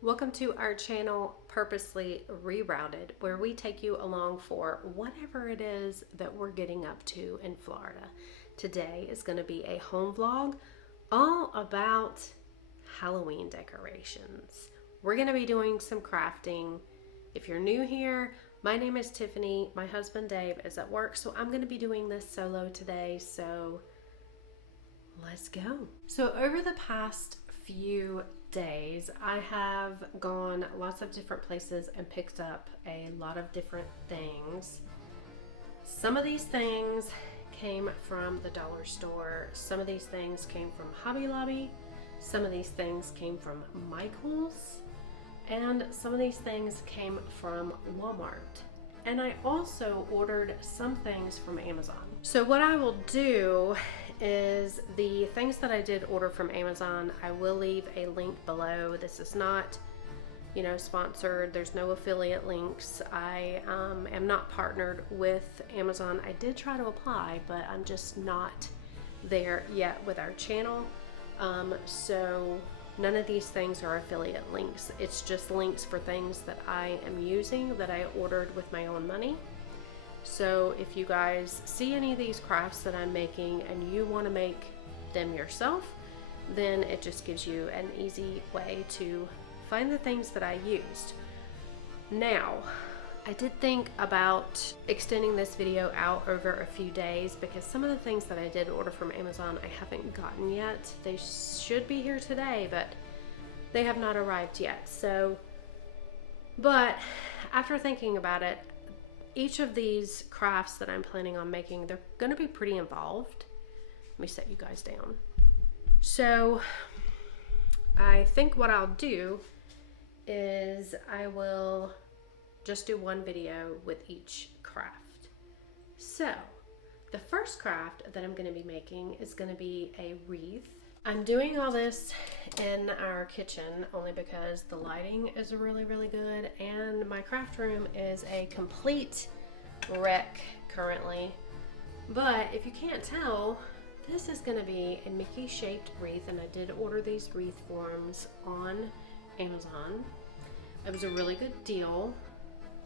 Welcome to our channel, Purposely Rerouted, where we take you along for whatever it is that we're getting up to in Florida. Today is going to be a home vlog all about Halloween decorations. We're going to be doing some crafting. If you're new here, my name is Tiffany. My husband Dave is at work, so I'm going to be doing this solo today. So let's go. So over the past few days, I have gone lots of different places and picked up a lot of different things. Some of these things came from the dollar store. Some of these things came from Hobby Lobby. Some of these things came from Michael's. And some of these things came from Walmart. And I also ordered some things from Amazon. So what I will do is the things that I did order from Amazon, I will leave a link below. This is not, sponsored. There's no affiliate links. I am not partnered with Amazon. I did try to apply, but I'm just not there yet with our channel. So none of these things are affiliate links. It's just links for things that I am using that I ordered with my own money. So if you guys see any of these crafts that I'm making and you want to make them yourself, then it just gives you an easy way to find the things that I used. Now, I did think about extending this video out over a few days because some of the things that I did order from Amazon I haven't gotten yet. They should be here today, but they have not arrived yet. But after thinking about it, each of these crafts that I'm planning on making, they're going to be pretty involved. Let me set you guys down. So I think what I'll do is I will just do one video with each craft. So the first craft that I'm going to be making is going to be a wreath. I'm doing all this in our kitchen only because the lighting is really, really good and my craft room is a complete wreck currently. But if you can't tell, this is going to be a Mickey shaped wreath, and I did order these wreath forms on Amazon. It was a really good deal.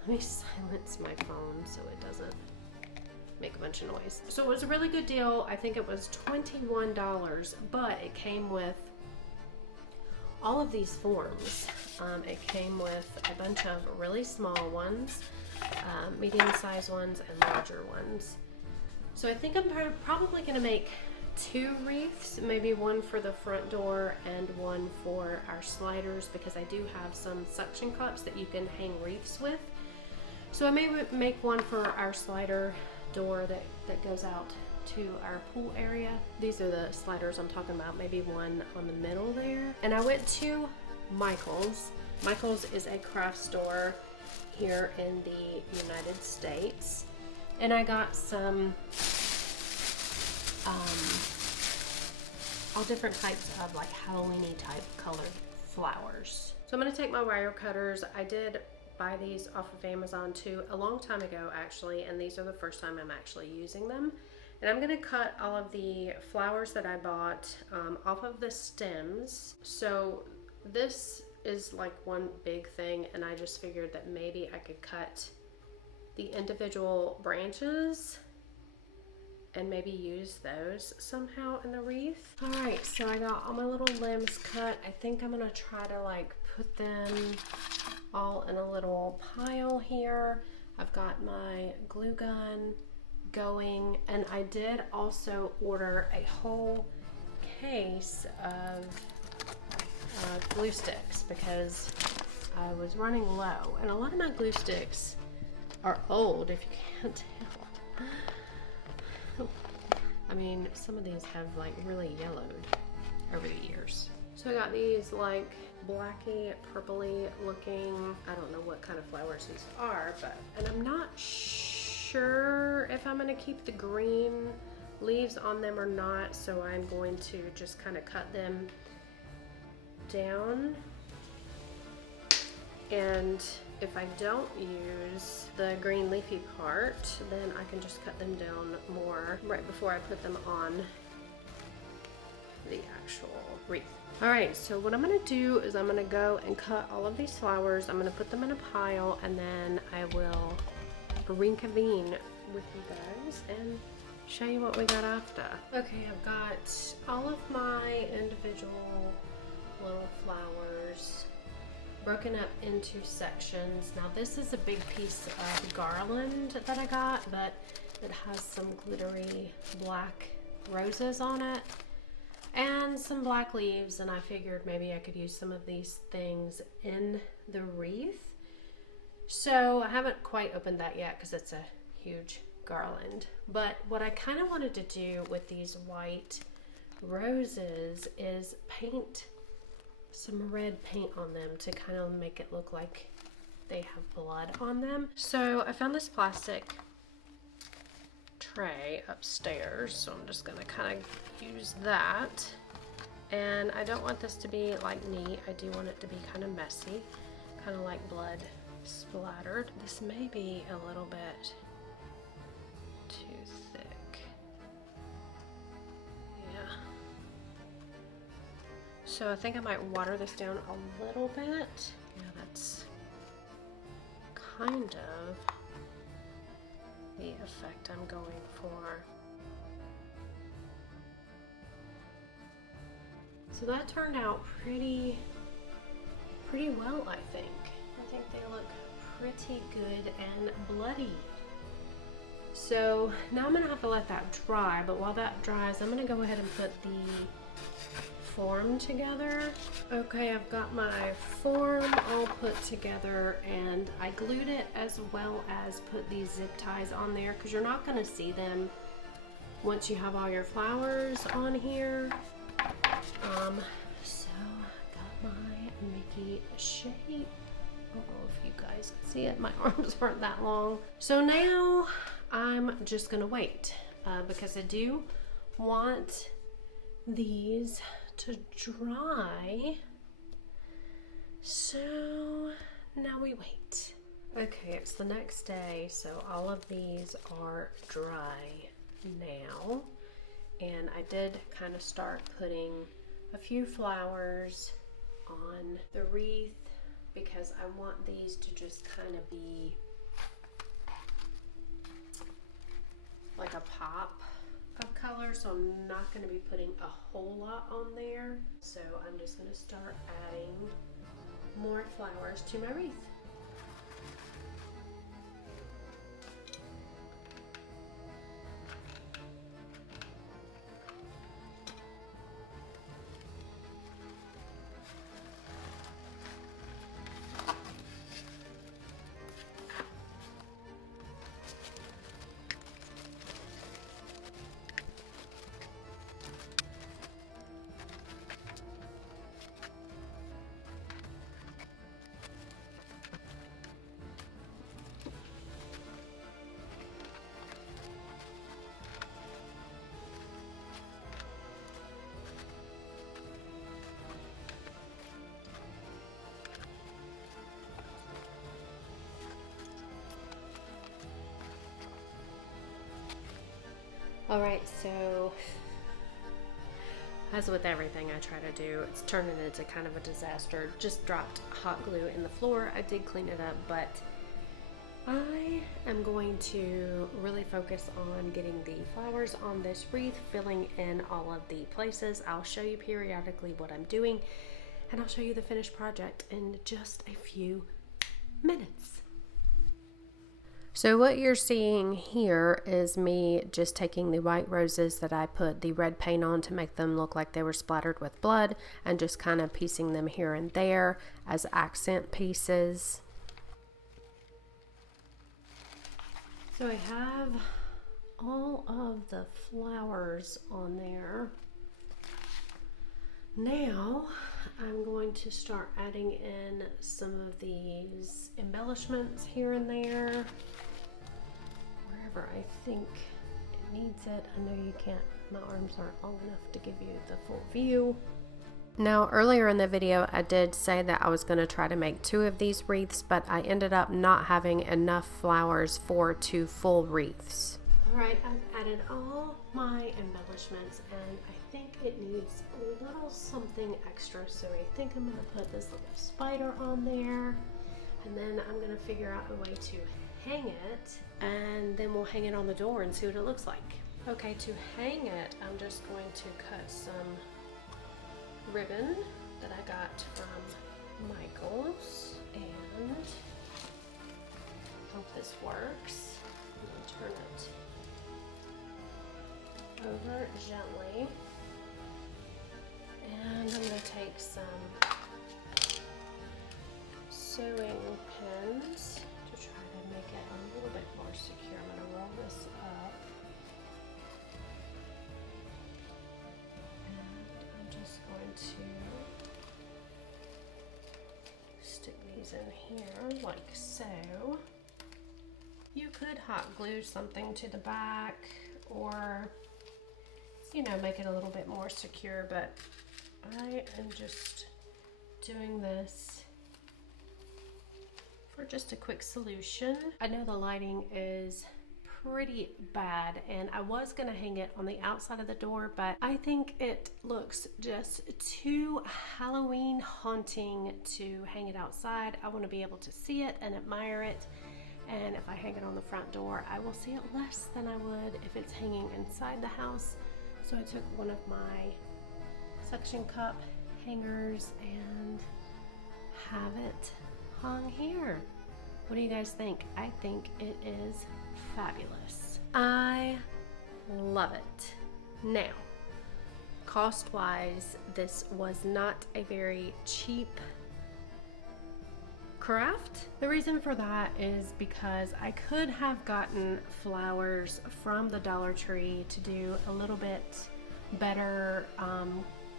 Let me silence my phone so it doesn't make a bunch of noise. So it was a really good deal. I think it was $21, but it came with all of these forms. It came with a bunch of really small ones, medium-sized ones, and larger ones. So I think I'm probably going to make 2 wreaths, maybe one for the front door and one for our sliders, because I do have some suction cups that you can hang wreaths with. So I may make one for our slider door that goes out to our pool area. These are the sliders I'm talking about, maybe one on the middle there. And I went to Michael's. Michael's is a craft store here in the United States. And I got some all different types of like Halloween-y type colored flowers. So I'm gonna take my wire cutters. I did buy these off of Amazon too a long time ago actually, and these are the first time I'm actually using them. And I'm gonna cut all of the flowers that I bought off of the stems. So this is like one big thing, and I just figured that maybe I could cut the individual branches and maybe use those somehow in the wreath. All right, so I got all my little limbs cut. I think I'm gonna try to like put them all in a little pile here. I've got my glue gun going, and I did also order a whole case of glue sticks because I was running low, and a lot of my glue sticks are old, if you can't tell. I mean, some of these have like really yellowed over the years. So I got these like blacky, purpley looking, I don't know what kind of flowers these are, and I'm not sure if I'm gonna keep the green leaves on them or not, so I'm going to just kind of cut them down. And if I don't use the green leafy part, then I can just cut them down more right before I put them on the actual wreath. All right, so what I'm gonna do is I'm gonna go and cut all of these flowers. I'm gonna put them in a pile, and then I will reconvene with you guys and show you what we got after. Okay, I've got all of my individual little flowers broken up into sections. Now this is a big piece of garland that I got, but it has some glittery black roses on it and some black leaves, and I figured maybe I could use some of these things in the wreath. So I haven't quite opened that yet because it's a huge garland. But what I kind of wanted to do with these white roses is paint some red paint on them to kind of make it look like they have blood on them. So I found this plastic tray upstairs, so I'm just gonna kind of use that. And I don't want this to be like neat, I do want it to be kind of messy, kind of like blood splattered. This may be a little bit too thick. Yeah. So I think I might water this down a little bit. Yeah, that's kind of the effect I'm going for. So that turned out pretty well, I think. I think they look pretty good and bloody. So now I'm gonna have to let that dry, but while that dries, I'm gonna go ahead and put the form together. Okay, I've got my form all put together, and I glued it as well as put these zip ties on there because you're not gonna see them once you have all your flowers on here. So I got my Mickey shape. I don't know if you guys can see it. My arms weren't that long. So now I'm just gonna wait because I do want these to dry. So now we wait. Okay, it's the next day, so all of these are dry now. And I did kind of start putting a few flowers on the wreath because I want these to just kind of be like a pop of color, so I'm not going to be putting a whole lot on there. So I'm just going to start adding more flowers to my wreath. Alright, so as with everything I try to do, it's turning into kind of a disaster. Just dropped hot glue in the floor. I did clean it up, but I am going to really focus on getting the flowers on this wreath, filling in all of the places. I'll show you periodically what I'm doing, and I'll show you the finished project in just a few minutes. So what you're seeing here is me just taking the white roses that I put the red paint on to make them look like they were splattered with blood, and just kind of piecing them here and there as accent pieces. So I have all of the flowers on there. Now I'm going to start adding in some of these embellishments here and there, wherever I think it needs it. I know you can't, my arms aren't long enough to give you the full view. Now earlier in the video I did say that I was going to try to make 2 of these wreaths, but I ended up not having enough flowers for 2 full wreaths. Alright, I've added all my embellishments, and I think it needs a little something extra, so I think I'm gonna put this little spider on there, and then I'm gonna figure out a way to hang it, and then we'll hang it on the door and see what it looks like. Okay, to hang it, I'm just going to cut some ribbon that I got from Michael's, and hope this works. I'm gonna turn it over gently, and I'm going to take some sewing pins to try to make it a little bit more secure. I'm going to roll this up, and I'm just going to stick these in here like so. You could hot glue something to the back, or make it a little bit more secure, but I am just doing this for just a quick solution. I know the lighting is pretty bad, and I was gonna hang it on the outside of the door, but I think it looks just too Halloween haunting to hang it outside. I want to be able to see it and admire it, and if I hang it on the front door, I will see it less than I would if it's hanging inside the house. So I took one of my suction cup hangers and have it hung here. What do you guys think? I think it is fabulous. I love it. Now, cost-wise, this was not a very cheap craft. The reason for that is because I could have gotten flowers from the Dollar Tree to do a little bit better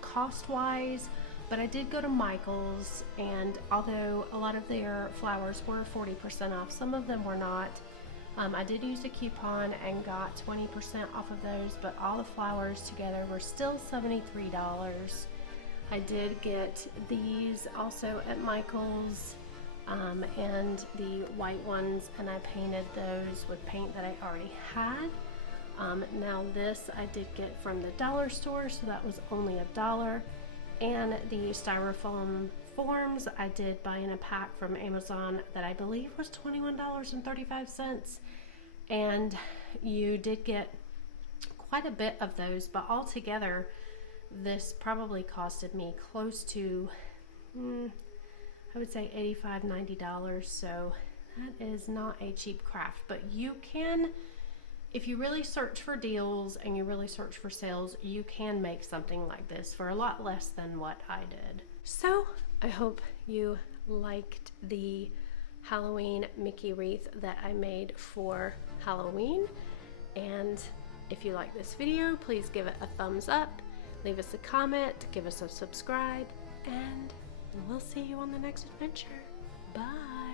cost-wise, but I did go to Michael's, and although a lot of their flowers were 40% off, some of them were not. I did use a coupon and got 20% off of those, but all the flowers together were still $73. I did get these also at Michael's, and the white ones, and I painted those with paint that I already had. Now this I did get from the dollar store, so that was only $1. And the styrofoam forms I did buy in a pack from Amazon that I believe was $21.35. And you did get quite a bit of those, but altogether this probably costed me close to I would say $85, $90, so that is not a cheap craft. But you can, if you really search for deals and you really search for sales, you can make something like this for a lot less than what I did. So I hope you liked the Halloween Mickey wreath that I made for Halloween. And if you like this video, please give it a thumbs up, leave us a comment, give us a subscribe, and we'll see you on the next adventure. Bye.